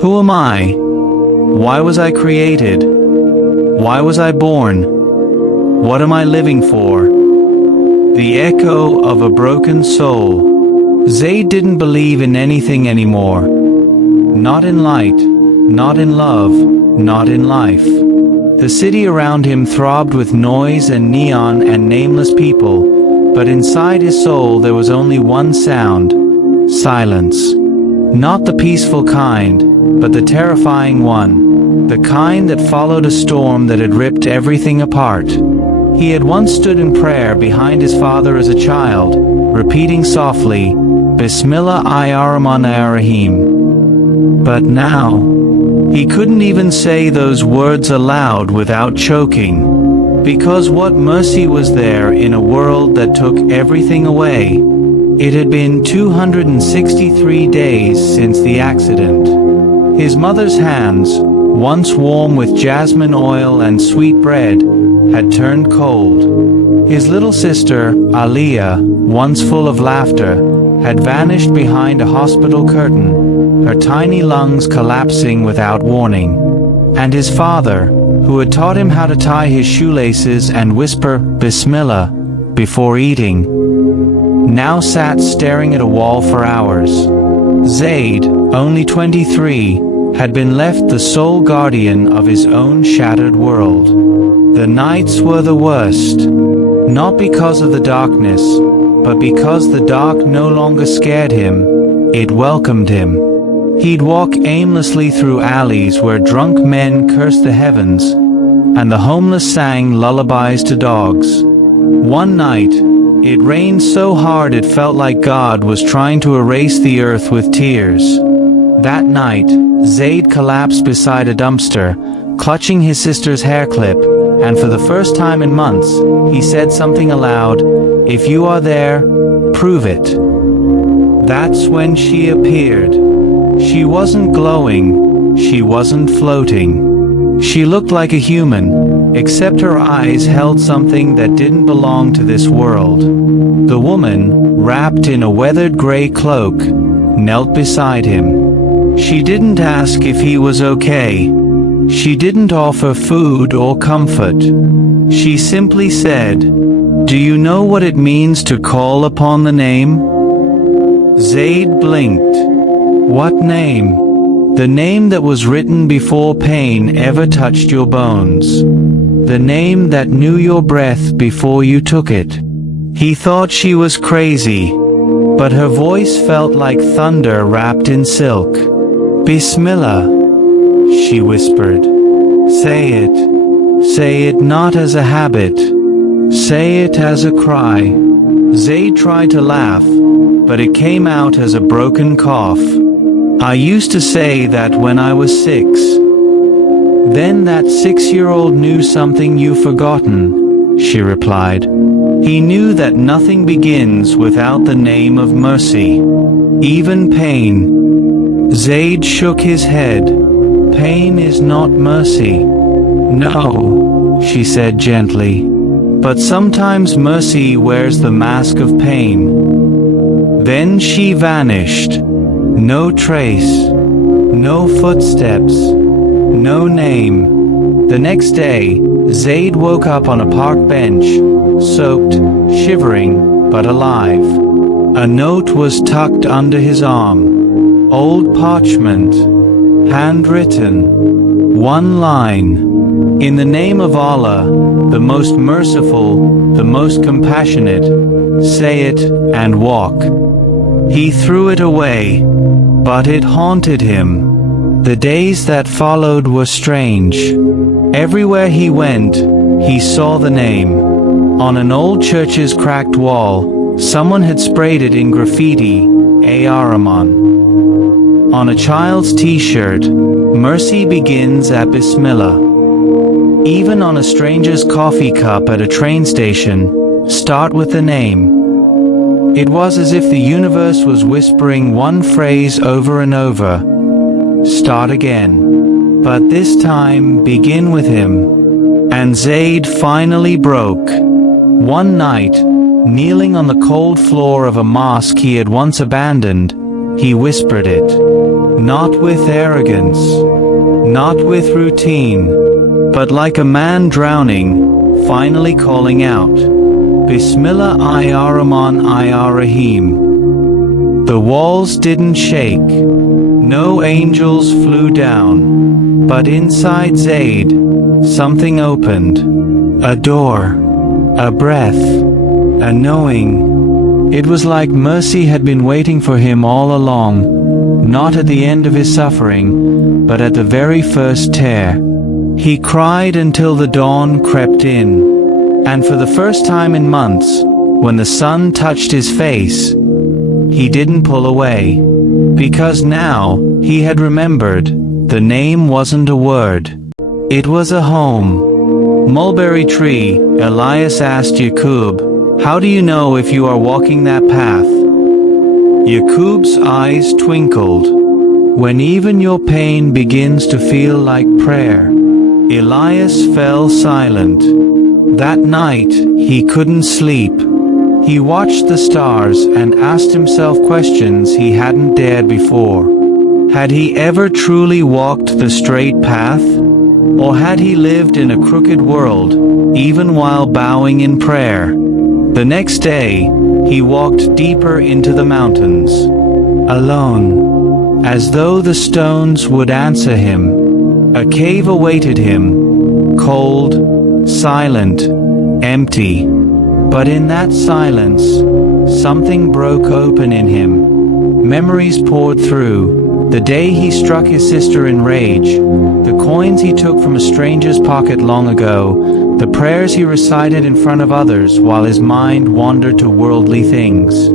Who am I? Why was I created? Why was I born? What am I living for? The echo of a broken soul. Zaid didn't believe in anything anymore. Not in light, not in love, not in life. The city around him throbbed with noise and neon and nameless people, but inside his soul there was only one sound: silence. Not the peaceful kind, but the terrifying one, the kind that followed a storm that had ripped everything apart. He had once stood in prayer behind his father as a child, repeating softly, Bismillah ar-Rahman ar-Rahim. But now, he couldn't even say those words aloud without choking. Because what mercy was there in a world that took everything away? It had been 263 days since the accident. His mother's hands, once warm with jasmine oil and sweet bread, had turned cold. His little sister, Aliyah, once full of laughter, had vanished behind a hospital curtain, her tiny lungs collapsing without warning. And his father, who had taught him how to tie his shoelaces and whisper Bismillah before eating, now sat staring at a wall for hours. Zaid, only 23, had been left the sole guardian of his own shattered world. The nights were the worst, not because of the darkness, but because the dark no longer scared him, it welcomed him. He'd walk aimlessly through alleys where drunk men cursed the heavens, and the homeless sang lullabies to dogs. One night, it rained so hard it felt like God was trying to erase the earth with tears. That night, Zaid collapsed beside a dumpster, clutching his sister's hair clip, and for the first time in months, he said something aloud, "If you are there, prove it." That's when she appeared. She wasn't glowing, she wasn't floating. She looked like a human, except her eyes held something that didn't belong to this world. The woman, wrapped in a weathered gray cloak, knelt beside him. She didn't ask if he was okay. She didn't offer food or comfort. She simply said, "Do you know what it means to call upon the name?" Zaid blinked. What name? The name that was written before pain ever touched your bones. The name that knew your breath before you took it. He thought she was crazy, but her voice felt like thunder wrapped in silk. "Bismillah," she whispered. "Say it. Say it not as a habit. Say it as a cry." Zaid tried to laugh, but it came out as a broken cough. "I used to say that when I was 6. Then that 6-year-old knew something you've forgotten," she replied. He knew that nothing begins without the name of mercy, even pain. Zaid shook his head. "Pain is not mercy." "No," she said gently. "But sometimes mercy wears the mask of pain." Then she vanished. No trace. No footsteps. No name. The next day, Zaid woke up on a park bench, soaked, shivering, but alive. A note was tucked under his arm. Old parchment. Handwritten. One line. "In the name of Allah, the most merciful, the most compassionate, say it and walk." He threw it away, but it haunted him. The days that followed were strange. Everywhere he went, he saw the name. On an old church's cracked wall, someone had sprayed it in graffiti, Ar-Rahman. On a child's t-shirt, "Mercy begins at Bismillah." Even on a stranger's coffee cup at a train station, "Start with the name." It was as if the universe was whispering one phrase over and over. Start again. But this time, begin with him. And Zaid finally broke. One night, kneeling on the cold floor of a mosque he had once abandoned, he whispered it. not with arrogance, not with routine, but like a man drowning, finally calling out, Bismillah ir-Rahman ir-Rahim. The walls didn't shake, no angels flew down, but inside Zaid, something opened. A door, a breath, a knowing. It was like mercy had been waiting for him all along, not at the end of his suffering, but at the very first tear. He cried until the dawn crept in, and for the first time in months, when the sun touched his face, he didn't pull away. Because now, he had remembered, the name wasn't a word. It was a home. Mulberry tree, Elias asked Yaqub, how do you know if you are walking that path? Yaqub's eyes twinkled. When even your pain begins to feel like prayer. Elias fell silent. That night, he couldn't sleep. He watched the stars and asked himself questions he hadn't dared before. Had he ever truly walked the straight path? Or had he lived in a crooked world, even while bowing in prayer? The next day, he walked deeper into the mountains, alone, as though the stones would answer him. A cave awaited him, cold, silent, empty. But in that silence, something broke open in him. Memories poured through. The day he struck his sister in rage, the coins he took from a stranger's pocket long ago, the prayers he recited in front of others while his mind wandered to worldly things.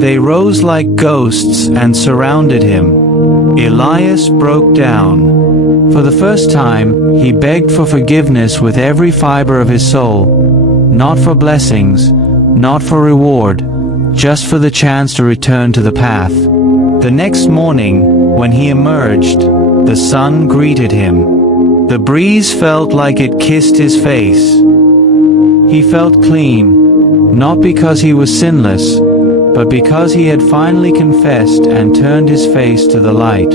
They rose like ghosts and surrounded him. Elias broke down. For the first time, he begged for forgiveness with every fiber of his soul. Not for blessings, not for reward, just for the chance to return to the path. The next morning, when he emerged, the sun greeted him. The breeze felt like it kissed his face. He felt clean, not because he was sinless, but because he had finally confessed and turned his face to the light.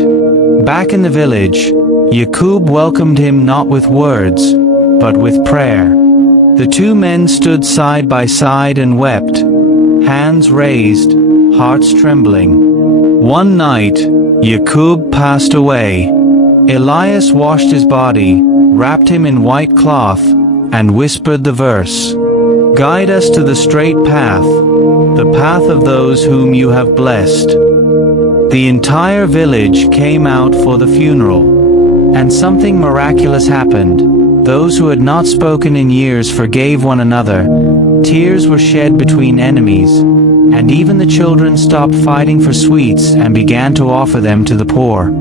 Back in the village, Yaqub welcomed him not with words, but with prayer. The two men stood side by side and wept, hands raised, hearts trembling. One night, Yaqub passed away. Elias washed his body, wrapped him in white cloth, and whispered the verse, "Guide us to the straight path, the path of those whom you have blessed." The entire village came out for the funeral, and something miraculous happened. Those who had not spoken in years forgave one another. Tears were shed between enemies, and even the children stopped fighting for sweets and began to offer them to the poor.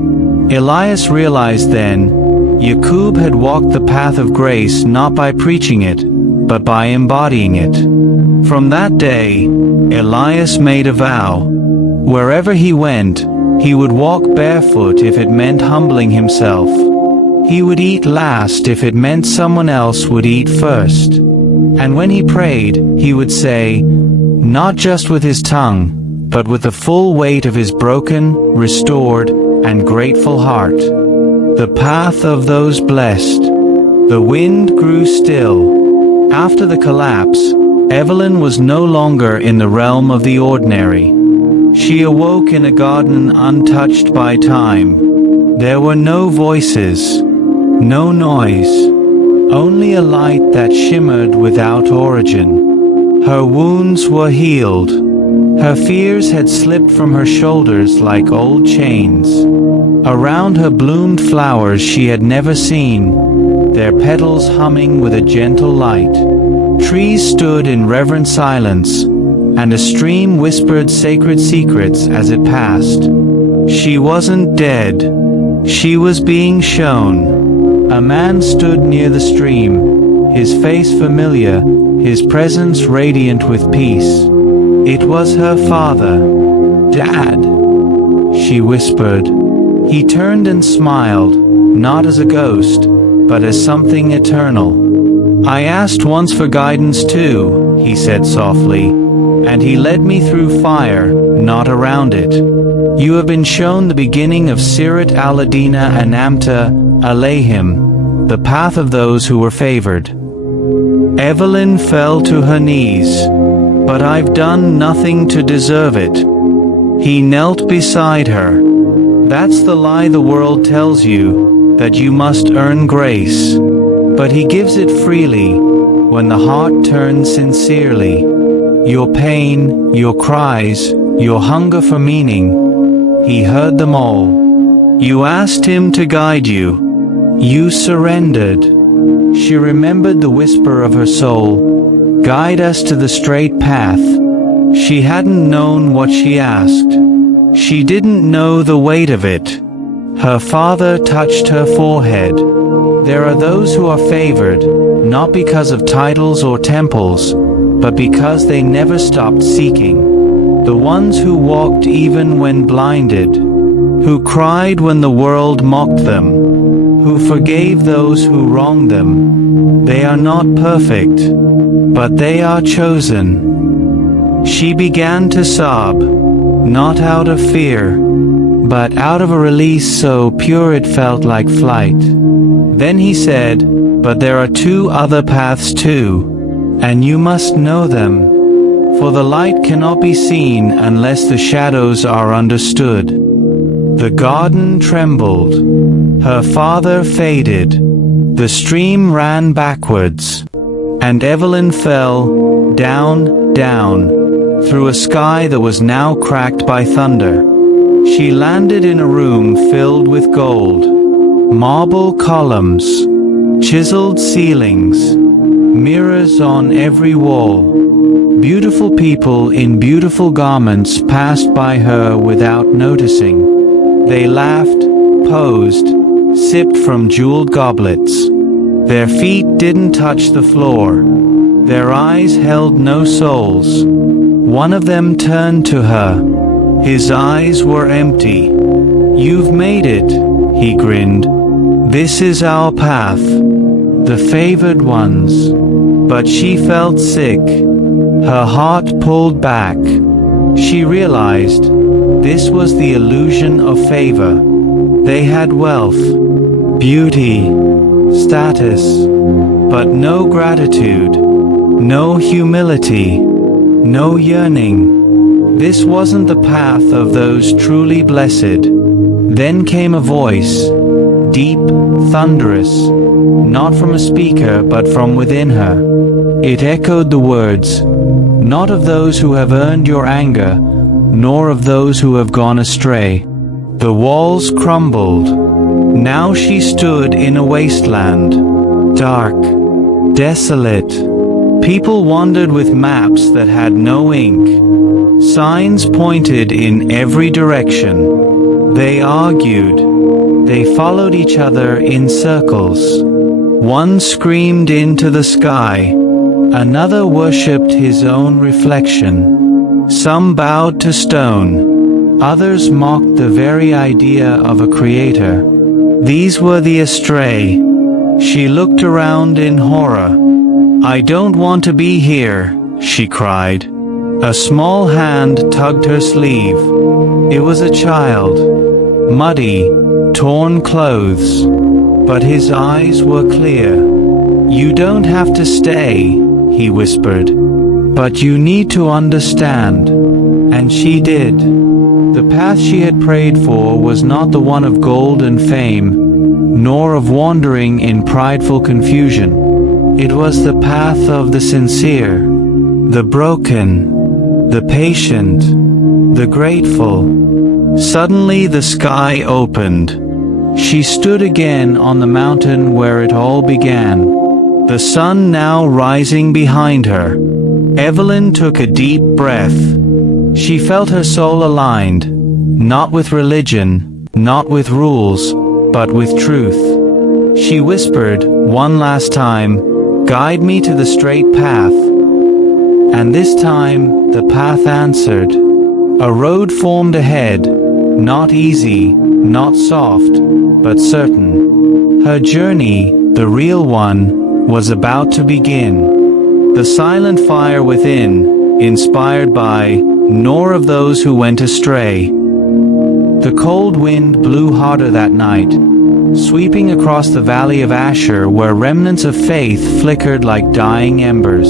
Elias realized then, Yaqub had walked the path of grace not by preaching it, but by embodying it. From that day, Elias made a vow. Wherever he went, he would walk barefoot if it meant humbling himself. He would eat last if it meant someone else would eat first. And when he prayed, he would say, not just with his tongue, but with the full weight of his broken, restored, and grateful heart. The path of those blessed. The wind grew still. After the collapse, Evelyn was no longer in the realm of the ordinary. She awoke in a garden untouched by time. There were no voices, no noise, only a light that shimmered without origin. Her wounds were healed. Her fears had slipped from her shoulders like old chains. Around her bloomed flowers she had never seen, their petals humming with a gentle light. Trees stood in reverent silence, and a stream whispered sacred secrets as it passed. She wasn't dead. She was being shown. A man stood near the stream, his face familiar, his presence radiant with peace. It was her father. "Dad," she whispered. He turned and smiled, not as a ghost, but as something eternal. "I asked once for guidance too," he said softly, "and he led me through fire, not around it. You have been shown the beginning of Sirat al-Adina Anamta Alayhim, the path of those who were favored. Evelyn fell to her knees. But I've done nothing to deserve it. He knelt beside her. That's the lie the world tells you, that you must earn grace. But he gives it freely, when the heart turns sincerely. Your pain, your cries, your hunger for meaning, he heard them all. You asked him to guide you. You surrendered. She remembered the whisper of her soul. Guide us to the straight path. She hadn't known what she asked. She didn't know the weight of it. Her father touched her forehead. There are those who are favored, not because of titles or temples, but because they never stopped seeking. The ones who walked even when blinded, who cried when the world mocked them, who forgave those who wronged them. They are not perfect, but they are chosen. She began to sob, not out of fear, but out of a release so pure it felt like flight. Then he said, but there are 2 other paths too, and you must know them. For the light cannot be seen unless the shadows are understood. The garden trembled. Her father faded. The stream ran backwards. And Evelyn fell, down, down, through a sky that was now cracked by thunder. She landed in a room filled with gold. Marble columns, chiseled ceilings, mirrors on every wall. Beautiful people in beautiful garments passed by her without noticing. They laughed, posed, sipped from jeweled goblets. Their feet didn't touch the floor. Their eyes held no souls. One of them turned to her. His eyes were empty. You've made it, he grinned. This is our path, the favored ones. But she felt sick. Her heart pulled back. She realized this was the illusion of favor. They had wealth, beauty, status, but no gratitude, no humility, no yearning. This wasn't the path of those truly blessed. Then came a voice, deep, thunderous, not from a speaker but from within her. It echoed the words, not of those who have earned your anger, nor of those who have gone astray. The walls crumbled. Now she stood in a wasteland, dark, desolate. People wandered with maps that had no ink. Signs pointed in every direction. They argued. They followed each other in circles. One screamed into the sky. Another worshipped his own reflection. Some bowed to stone. Others mocked the very idea of a creator. These were the astray. She looked around in horror. I don't want to be here, she cried. A small hand tugged her sleeve. It was a child. Muddy, torn clothes. But his eyes were clear. You don't have to stay, he whispered. But you need to understand. And she did. The path she had prayed for was not the one of gold and fame, nor of wandering in prideful confusion. It was the path of the sincere, the broken, the patient, the grateful. Suddenly the sky opened. She stood again on the mountain where it all began, the sun now rising behind her. Evelyn took a deep breath. She felt her soul aligned, not with religion, not with rules, but with truth. She whispered, one last time, guide me to the straight path. And this time, the path answered. A road formed ahead, not easy, not soft, but certain. Her journey, the real one, was about to begin. The silent fire within, inspired by, nor of those who went astray. The cold wind blew harder that night, sweeping across the valley of Asher where remnants of faith flickered like dying embers.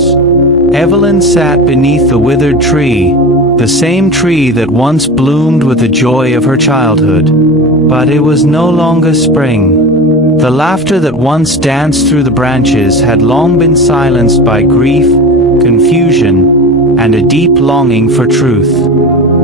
Evelyn sat beneath the withered tree, the same tree that once bloomed with the joy of her childhood. But it was no longer spring. The laughter that once danced through the branches had long been silenced by grief, confusion, and a deep longing for truth.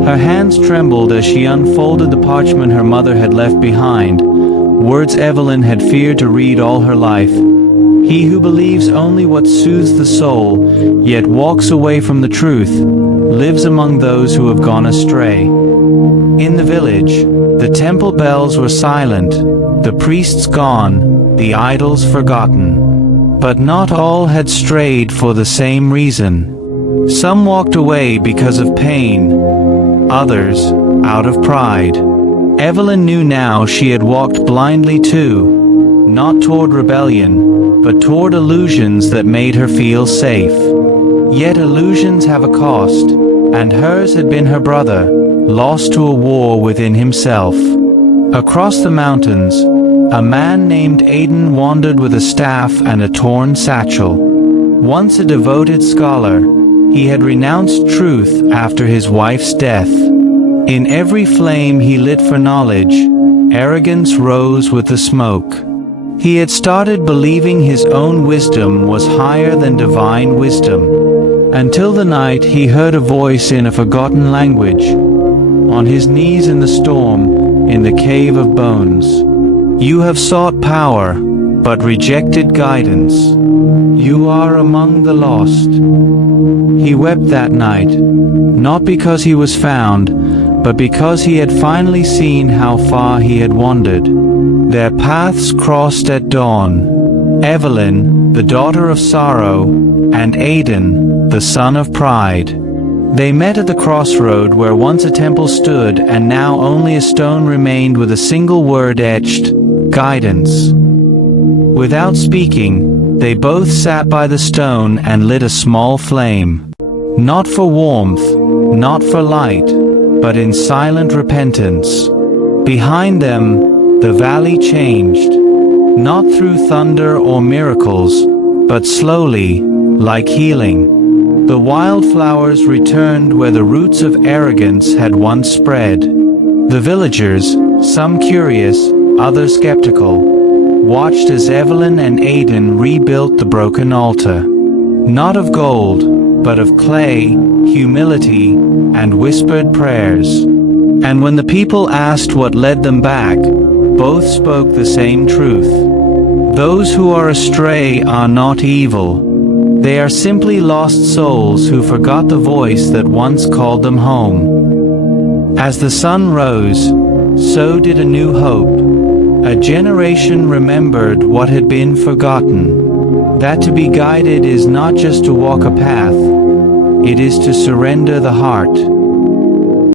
Her hands trembled as she unfolded the parchment her mother had left behind, words Evelyn had feared to read all her life. He who believes only what soothes the soul, yet walks away from the truth, lives among those who have gone astray. In the village, the temple bells were silent, the priests gone, the idols forgotten. But not all had strayed for the same reason. Some walked away because of pain, others out of pride. Evelyn knew now she had walked blindly too, not toward rebellion, but toward illusions that made her feel safe. Yet illusions have a cost, and hers had been her brother, lost to a war within himself. Across the mountains, a man named Aidan wandered with a staff and a torn satchel. Once a devoted scholar, he had renounced truth after his wife's death. In every flame he lit for knowledge, arrogance rose with the smoke. He had started believing his own wisdom was higher than divine wisdom, until the night he heard a voice in a forgotten language. On his knees in the storm, in the cave of bones. You have sought power, but rejected guidance. You are among the lost. He wept that night, not because he was found, but because he had finally seen how far he had wandered. Their paths crossed at dawn. Evelyn, the daughter of sorrow, and Aidan, the son of pride. They met at the crossroad where once a temple stood and now only a stone remained with a single word etched, guidance. Without speaking, they both sat by the stone and lit a small flame. Not for warmth, not for light, but in silent repentance. Behind them, the valley changed, not through thunder or miracles, but slowly, like healing. The wildflowers returned where the roots of arrogance had once spread. The villagers, some curious, others skeptical, watched as Evelyn and Aidan rebuilt the broken altar. Not of gold, but of clay, humility, and whispered prayers. And when the people asked what led them back, both spoke the same truth. Those who are astray are not evil. They are simply lost souls who forgot the voice that once called them home. As the sun rose, so did a new hope. A generation remembered what had been forgotten. That to be guided is not just to walk a path, it is to surrender the heart.